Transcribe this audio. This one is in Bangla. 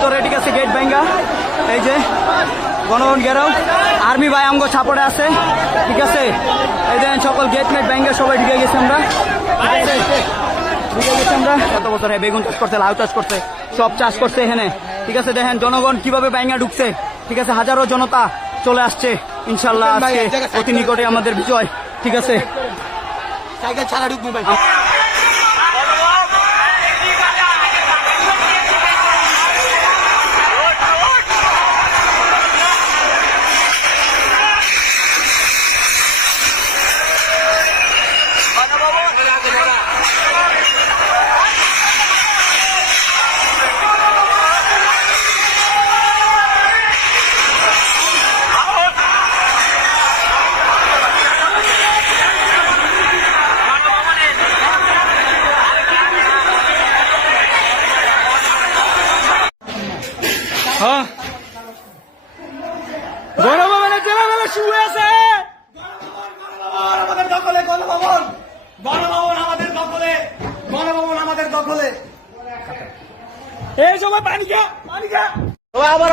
ভিতরে, ঠিক আছে, গেট ভাঙ্গা। এই যে গণভবন ঘেরাও, আর্মি ভাই আমগো ছাপড়ে আছে, ঠিক আছে। এই দেখেন সকল গেট মেট ভাঙ্গা সবাই ঢুকে গেছে আমরা, ঢুকে গেছি আমরা। কত বছর বেগুন চাষ করছে, লাউ চাষ করছে, সব চাষ করছে এখানে, ঠিক আছে। দেখেন জনগণ কিভাবে ভাঙ্গা ঢুকছে, ঠিক আছে। হাজারো জনতা চলে আসছে, ইনশাল্লাহ আজকে অতি নিকটে আমাদের বিজয়, ঠিক আছে। সাইকেল ছাড়া ঢুকবো ভাই। গণভবনের জেলাবেলা শুরু আছে। আমাদের দখলে গণভবন, গণভবন আমাদের দখলে, গণভবন আমাদের দখলে। এই সময় পানি খা, পানি খা। আবার